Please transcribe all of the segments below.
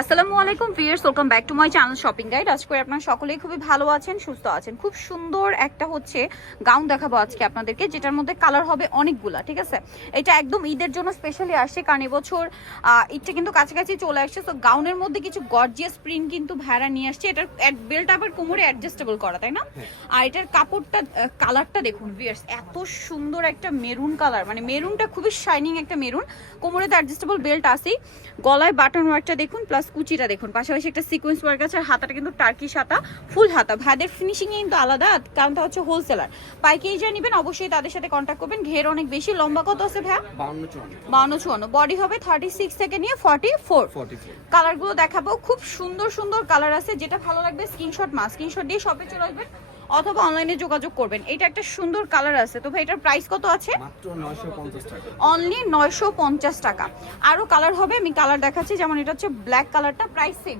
আসসালামু আলাইকুম viewers, welcome back to my channel shopping guide. আজকে আপনারা সকলেই খুবই ভালো আছেন, সুস্থ আছেন। খুব সুন্দর একটা হচ্ছে গাউন দেখাবো আজকে আপনাদেরকে, যেটার মধ্যে কালার হবে অনেকগুলা। ঠিক আছে, এটা একদম ঈদের জন্য স্পেশালি আসছে, কারণ এবছর ঈদটা কিন্তু কাছাকাছি চলে আসছে। তো গাউনের মধ্যে কিছু গর্জিয়াস প্রিন্ট কিন্তু ভেড়া নিয়ে আসছে। এটার বেল্ট আবার কোমরে অ্যাডজাস্টেবল করা, তাই না? আর এটার কাপড়টা কালারটা দেখুন ভিউয়ার্স, এত সুন্দর একটা মেরুন কালার, মানে মেরুনটা খুবই শাইনিং একটা মেরুন। কোমরে তো অ্যাডজাস্টেবল বেল্ট আসেই, গলায় বাটন ওয়ার্কটা দেখুন, প্লাস কুচিটা দেখুন, পাশাপাশি একটা সিকোয়েন্স ওয়ার্ক আছে। আর হাতাটা কিন্তু টার্কিশ হাতা, ফুল হাতা। ভাইদের ফিনিশিং এ কিন্তু আলাদা, কারণটা হচ্ছে হোলসেলার। পাইকারি যা নেবেন অবশ্যই তাদের সাথে কন্ট্যাক্ট করবেন। ঘের অনেক বেশি। লম্বা কত আছে ভাই? 52-54। বডি হবে 36 থেকে নিয়ে 44। কালারগুলো দেখাবো, খুব সুন্দর সুন্দর কালার আছে। যেটা ভালো লাগবে স্ক্রিনশট দিয়ে শপে চলে আসবেন অথবা অনলাইনে যোগাযোগ করবেন। এটা একটা সুন্দর কালার আছে। তো ভাই এটার প্রাইস কত আছে? মাত্র 950 টাকা। অনলি 950 টাকা। আরো কালার হবে, আমি কালার দেখাচ্ছি। যেমন এটা হচ্ছে ব্ল্যাক কালারটা, প্রাইস সেম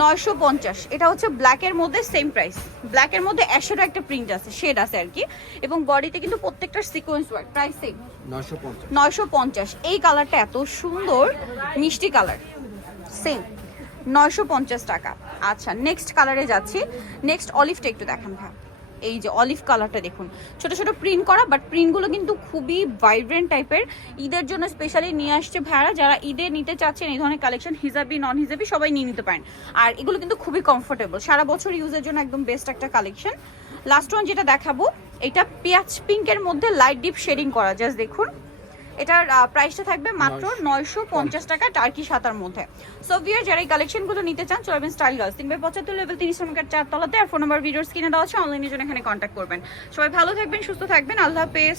950। এটা হচ্ছে ব্ল্যাকের মধ্যে সেম প্রাইস। ব্ল্যাকের মধ্যে অ্যাশেরও একটা প্রিন্ট আছে, শেড আছে আর কি। এবং বডিতে কিন্তু প্রত্যেকটা সিকোয়েন্স ওয়ার্ক, প্রাইস সেম 950। এই কালারটা এত সুন্দর মিষ্টি কালার, সেম 950 টাকা। আচ্ছা, নেক্সট কালারে যাচ্ছি। নেক্সট অলিভটা একটু দেখান ভাই। এই যে অলিভ কালারটা দেখুন, ছোট ছোট প্রিন্ট করা, বাট প্রিন্টগুলো কিন্তু খুবই ভাইব্রেন্ট টাইপের। ঈদের জন্য স্পেশালি নিয়ে আসছে ভাড়া। যারা ঈদে নিতে চাচ্ছেন এই ধরনের কালেকশন, হিজাবি নন হিজাবি সবাই নিয়ে নিতে পারেন। আর এগুলো কিন্তু খুবই কমফোর্টেবল, সারা বছর ইউজের জন্য একদম বেস্ট একটা কালেকশন। লাস্ট ওয়ান যেটা দেখাবো, এটা পেঁয়াজ পিঙ্কের মধ্যে লাইট ডিপ শেডিং করা, জাস্ট দেখুন। এটার প্রাইসটা থাকবে মাত্র 950 টাকা, টার্কি সাতার মধ্যে। সো ভিউয়ার, যারা এই কালেকশনগুলো নিতে চান চলে আসবেন স্টাইল গার্লস, 3/75 লেভেল 30 নম্বর 4 তলাতে। আর ফোন নাম্বার ভিডিওর স্ক্রিনে দেওয়া আছে, অনলাইনে জন্য এখানে কন্ট্যাক্ট করবেন। সবাই ভালো থাকবেন, সুস্থ থাকবেন, আল্লাহ হাফেজ।